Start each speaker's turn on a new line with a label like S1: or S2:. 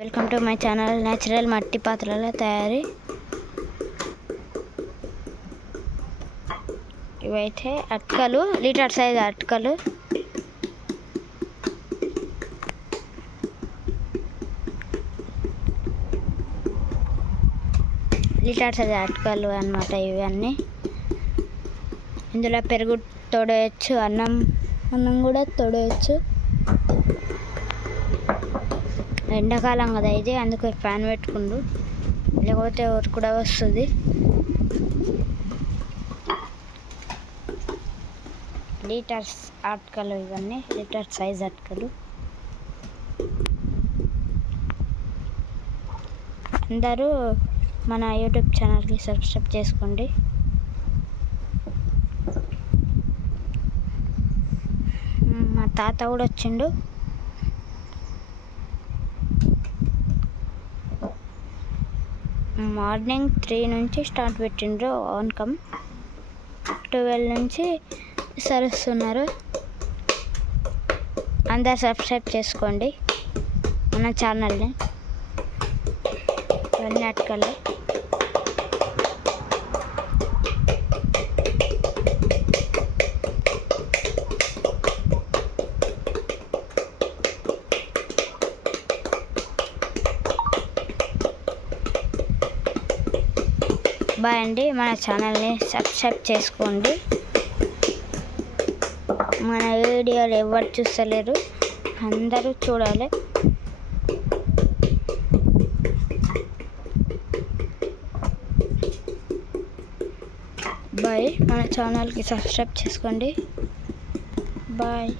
S1: Welcome to my channel natural మట్టి పాత్రల తయారీ. ఇవైతే అటుకలు లీటర్ సైజ్ అటుకలు. లీటర్ సైజ్ అటుకలు అన్నమాట ఇవన్నీ. ఇందులో పెరుగు తోడేయచ్చు అన్నం అన్నం కూడా తోడేయచ్చు. ఎండాకాలం కదా ఇది అందుకే ఫ్యాన్ పెట్టుకుండు. లేకపోతే ఊరు కూడా వస్తుంది. లీటర్స్ అటుకలు ఇవన్నీ లీటర్ సైజ్ అటుకలు. అందరూ మన యూట్యూబ్ ఛానల్కి సబ్స్క్రైబ్ చేసుకోండి. మా తాత కూడా వచ్చిండు. మార్నింగ్ త్రీ నుంచి స్టార్ట్ పెట్టిండ్రు ఓన్కమ్ ట్వెల్వ్ నుంచి సరుస్తున్నారు. అందరు సబ్స్క్రైబ్ చేసుకోండి మన ఛానల్ని. ఇవన్నీ అటుకలు బాయ్ అండి. మన ఛానల్ని సబ్స్క్రైబ్ చేసుకోండి. మన వీడియోలు ఎవరు చూస్తలేరు. అందరూ చూడాలి. బాయ్. మన ఛానల్కి సబ్స్క్రైబ్ చేసుకోండి. బాయ్.